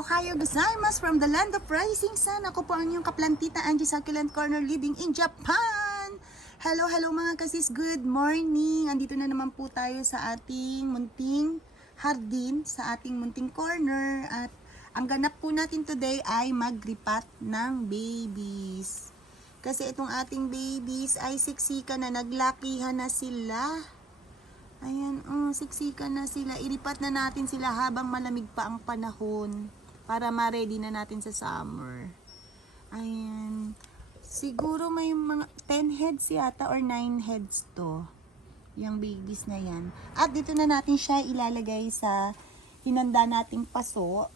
Ohayo gozaimasu from the land of rising sun. Ako po ang inyong kaplantita Angie Succulent Corner living in Japan. Hello mga kasis, good morning. Andito na naman po tayo sa ating munting hardin, sa ating munting corner. At ang ganap po natin today ay magripat ng babies. Kasi itong ating babies ay siksika na, naglakihan na sila. Ayan, siksika na sila. Ilipat na natin sila habang malamig pa ang panahon para ma-ready na natin sa summer. Ayan. Siguro may mga 10 heads yata or 9 heads to. Yung babies na yan. At dito na natin siya ilalagay sa hinanda nating paso.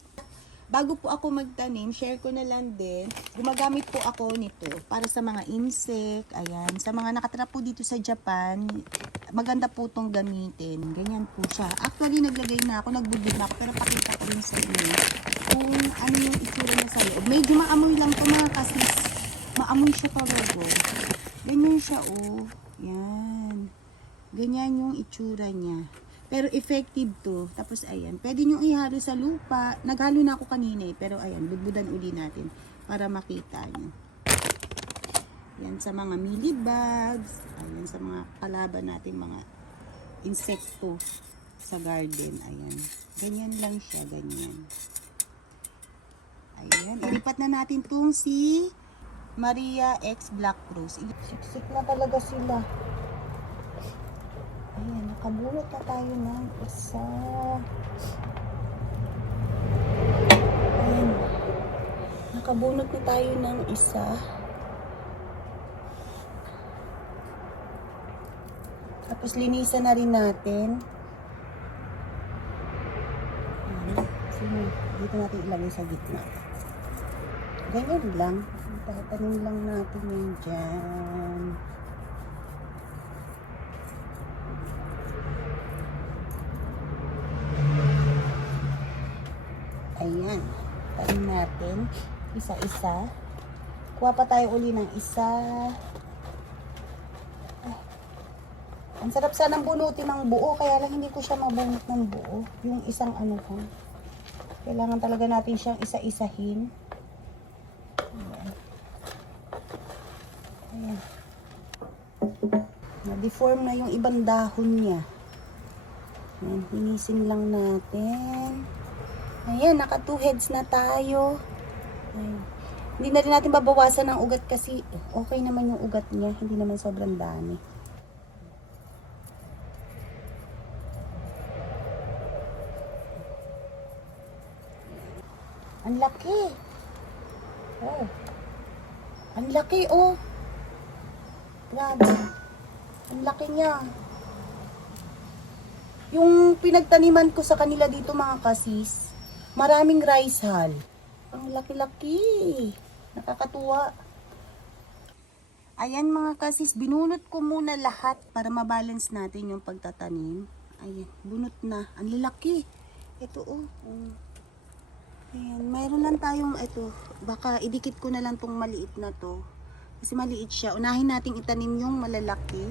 Bago po ako magtanim, share ko na lang din. Gumagamit po ako nito para sa mga insect. Ayan. Sa mga nakatira po dito sa Japan, maganda po itong gamitin. Ganyan po siya. Actually, naglagay na ako, nagbubud na ako, pero pakita ko rin sa inyo kung ano yung itsura niya sa loob. Medyo maamoy lang ito mga kasi maamoy siya talaga. Ganyan siya, oh. Yan. Ganyan yung itsura niya. Pero effective to. Tapos ayan, pwede nyo ihalo sa lupa. Naghalo na ako kanina eh, pero ayan, budbudan uli natin para makita nyo. Yan sa mga mealybugs, ayan sa mga kalaban natin, mga insekto sa garden. Ayan, ganyan lang siya, ganyan. Ayan, ilipat na natin itong si Maria X Black Rose. Siksik na talaga sila. Ayan, nakabunot na tayo ng isa. Ayan, nakabunot na tayo ng isa. Tapos linisan na rin natin. Ayan, sige, dito natin ilagay sa gitna. Ganyan lang. Tatanim lang natin yan dyan. Ayan. Tanim natin. Isa-isa. Kuha pa tayo uli ng isa. Ang sarap sanang bunutin ng buo, kaya lang hindi ko siya mabunot ng buo. Yung isang ano ko. Kailangan talaga natin siyang isa-isahin. Ayan. Ayan. Na-deform na yung ibang dahon niya. Ayan, hinisin lang natin. Ayan, naka 2 heads na tayo. Ayan. Hindi na rin natin babawasan ng ugat kasi okay naman yung ugat niya. Hindi naman sobrang dami. Ang laki. Oh. Ang laki, oh. Grabe. Ang laki niya. Yung pinagtaniman ko sa kanila dito mga kasis, maraming rice hull. Ang laki-laki. Nakakatuwa. Ayan mga kasis, binunot ko muna lahat para mabalance natin yung pagtatanim. Ayan, bunot na. Ang lalaki. Ito, oh. Ayan, mayroon lang tayong ito. Baka idikit ko na lang tong maliit na to. Kasi maliit siya. Unahin nating itanim yung malalaki.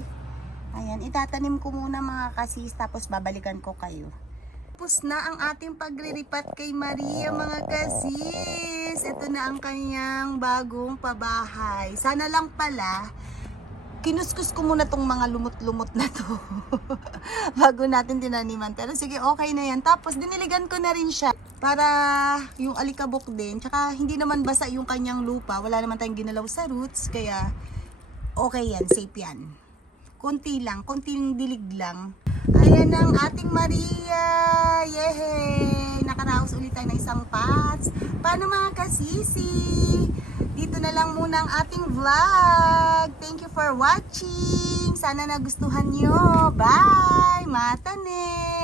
Ayan, itatanim ko muna mga kasis, tapos babalikan ko kayo. Tapos na ang ating paglilipat kay Maria mga kasis. Ito na ang kanyang bagong pabahay. Sana lang pala, kinuskus ko muna tong mga lumot-lumot na to bago natin tinaniman. Pero sige, okay na yan. Tapos diniligan ko na rin siya para yung alikabok din. Tsaka hindi naman basa yung kanyang lupa. Wala naman tayong ginalaw sa roots. Kaya okay yan, safe yan. Konti lang, konting dilig lang. Ayan ang ating Maria. Yehey! Nakaraos ulit tayo ng isang pots. Paano mga kasisi? Dito na lang muna ang ating vlog. Thank you for watching. Sana nagustuhan nyo. Bye! Matane!